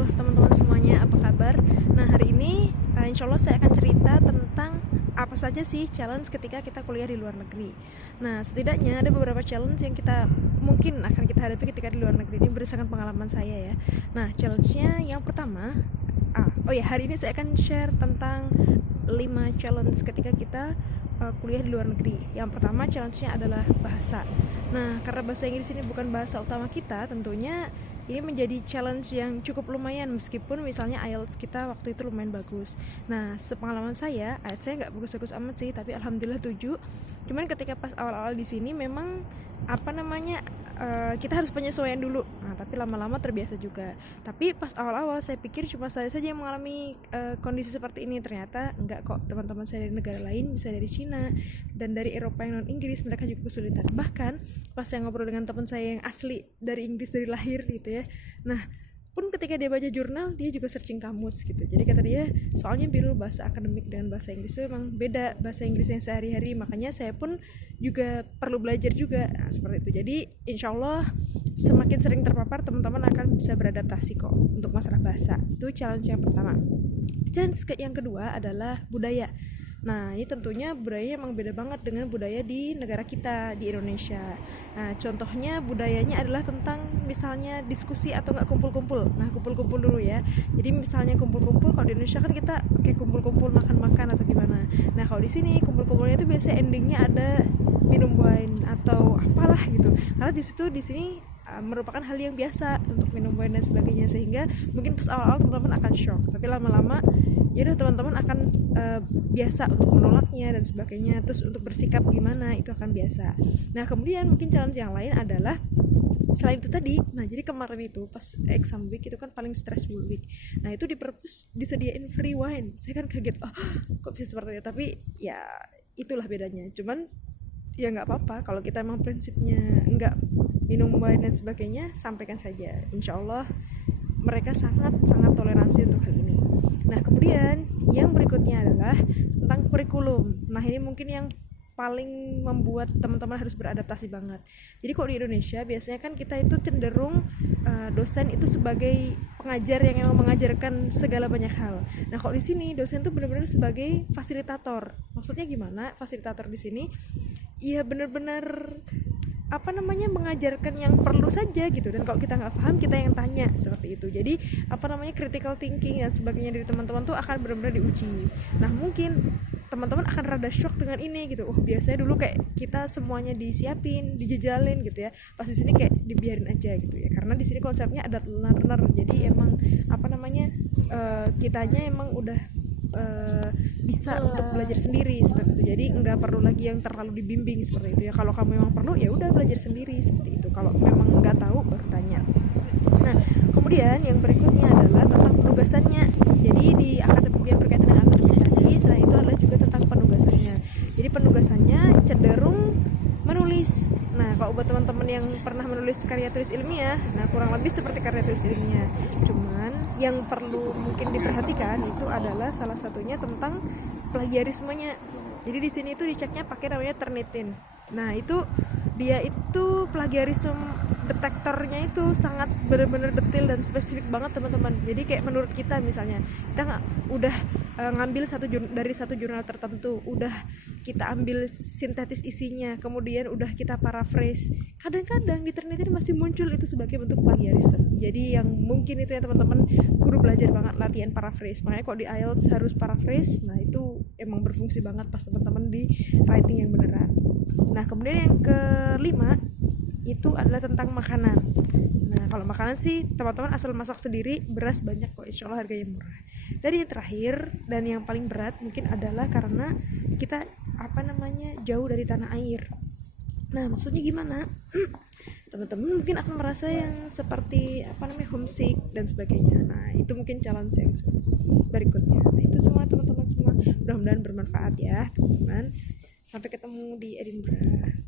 Halo teman-teman semuanya, apa kabar? Nah hari ini insya Allah saya akan cerita tentang apa saja sih challenge ketika kita kuliah di luar negeri. Nah setidaknya ada beberapa challenge yang kita mungkin akan kita hadapi ketika di luar negeri, ini berdasarkan pengalaman saya ya. Nah challenge-nya yang pertama, hari ini saya akan share tentang 5 challenge ketika kita kuliah di luar negeri. Yang pertama challenge-nya adalah bahasa. Nah karena bahasa Inggris ini bukan bahasa utama kita, tentunya ini menjadi challenge yang cukup lumayan, meskipun misalnya IELTS kita waktu itu lumayan bagus. Nah sepengalaman saya, IELTS saya nggak bagus-bagus amat sih, tapi alhamdulillah 7. Cuman ketika pas awal-awal di sini memang kita harus penyesuaian dulu. Nah tapi lama-lama terbiasa juga. Tapi pas awal-awal saya pikir cuma saya saja yang mengalami kondisi seperti ini. Ternyata enggak kok, teman-teman saya dari negara lain, bisa dari Cina dan dari Eropa yang non Inggris, mereka juga kesulitan. Bahkan pas saya ngobrol dengan teman saya yang asli dari Inggris dari lahir gitu ya, nah pun ketika dia baca jurnal dia juga searching kamus gitu. Jadi kata dia, soalnya biru bahasa akademik dengan bahasa Inggris itu memang beda, bahasa Inggris yang sehari-hari, makanya saya pun juga perlu belajar juga. Nah, seperti itu. Jadi insya Allah semakin sering terpapar, teman-teman akan bisa beradaptasi kok untuk masalah bahasa. Itu challenge yang pertama. Challenge yang kedua adalah budaya. Nah ini tentunya budayanya emang beda banget dengan budaya di negara kita, di Indonesia. Nah contohnya budayanya adalah tentang misalnya diskusi atau nggak kumpul-kumpul. Nah kumpul-kumpul dulu ya. Jadi misalnya kumpul-kumpul, kalau di Indonesia kan kita kayak kumpul-kumpul makan-makan atau gimana. Nah kalau di sini kumpul-kumpulnya itu biasanya endingnya ada minum wine atau apalah gitu. Karena di sini merupakan hal yang biasa untuk minum wine dan sebagainya, sehingga mungkin pas awal-awal teman-teman akan shock, tapi lama-lama ya udah teman-teman akan biasa untuk menolaknya dan sebagainya. Terus untuk bersikap gimana itu akan biasa. Nah kemudian mungkin challenge yang lain adalah selain itu tadi. Nah jadi kemarin itu pas exam week itu kan paling stressful week. Nah itu di perpus disediain free wine. Saya kan kaget, kok bisa seperti itu. Tapi ya itulah bedanya. Cuman ya nggak apa-apa, kalau kita emang prinsipnya nggak minum wine dan sebagainya, sampaikan saja. Insya Allah mereka sangat toleransi untuk hal ini. Nah kemudian yang berikutnya adalah tentang kurikulum. Nah ini mungkin yang paling membuat teman-teman harus beradaptasi banget. Jadi kalau di Indonesia biasanya kan kita itu cenderung dosen itu sebagai pengajar yang emang mengajarkan segala banyak hal. Nah kalau di sini dosen itu benar-benar sebagai fasilitator. Maksudnya gimana? Fasilitator di sini ya benar-benar mengajarkan yang perlu saja gitu, dan kalau kita nggak paham kita yang tanya, seperti itu. Jadi critical thinking dan sebagainya dari teman-teman tuh akan benar-benar diuji. Nah mungkin teman-teman akan rada shock dengan ini gitu. Biasanya dulu kayak kita semuanya disiapin, dijejalin gitu ya, pas di sini kayak dibiarin aja gitu ya, karena di sini konsepnya ada learner. Jadi emang kitanya emang udah bisa untuk belajar sendiri seperti itu. Jadi nggak perlu lagi yang terlalu dibimbing seperti itu ya. Kalau kamu memang perlu ya udah belajar sendiri seperti itu. Kalau memang nggak tahu baru tanya. Nah kemudian yang berikutnya adalah tentang penugasannya. Jadi di akademik yang berkaitan dengan akademik tadi, selain itu adalah juga tentang penugasannya. Jadi penugasannya cenderung menulis. Nah kalau buat teman-teman yang pernah menulis karya tulis ilmiah, nah kurang lebih seperti karya tulis ilmiah. Cuman yang perlu mungkin diperhatikan itu adalah salah satunya tentang plagiarismenya. Jadi di sini tuh diceknya pakai namanya Turnitin. Nah itu dia itu plagiarisme detektornya itu sangat benar-benar detail dan spesifik banget teman-teman. Jadi kayak menurut kita misalnya kita udah ngambil dari satu jurnal tertentu, udah kita ambil sintetis isinya, kemudian udah kita paraphrase, kadang-kadang di Turnitin masih muncul itu sebagai bentuk plagiarisme. Jadi yang mungkin itu ya teman-teman guru belajar banget latihan paraphrase. Makanya kok di IELTS harus paraphrase. Nah itu emang berfungsi banget pas teman-teman di writing yang beneran. Nah kemudian yang kelima itu adalah tentang makanan. Nah kalau makanan sih teman-teman asal masak sendiri, beras banyak kok, insya Allah harganya murah. Dan yang terakhir dan yang paling berat mungkin adalah karena kita jauh dari tanah air. Nah maksudnya gimana? Teman-teman mungkin akan merasa yang seperti homesick dan sebagainya. Nah itu mungkin challenge yang berikutnya. Nah itu semua teman-teman semua, mudah-mudahan bermanfaat ya teman-teman. Sampai ketemu di Edinburgh.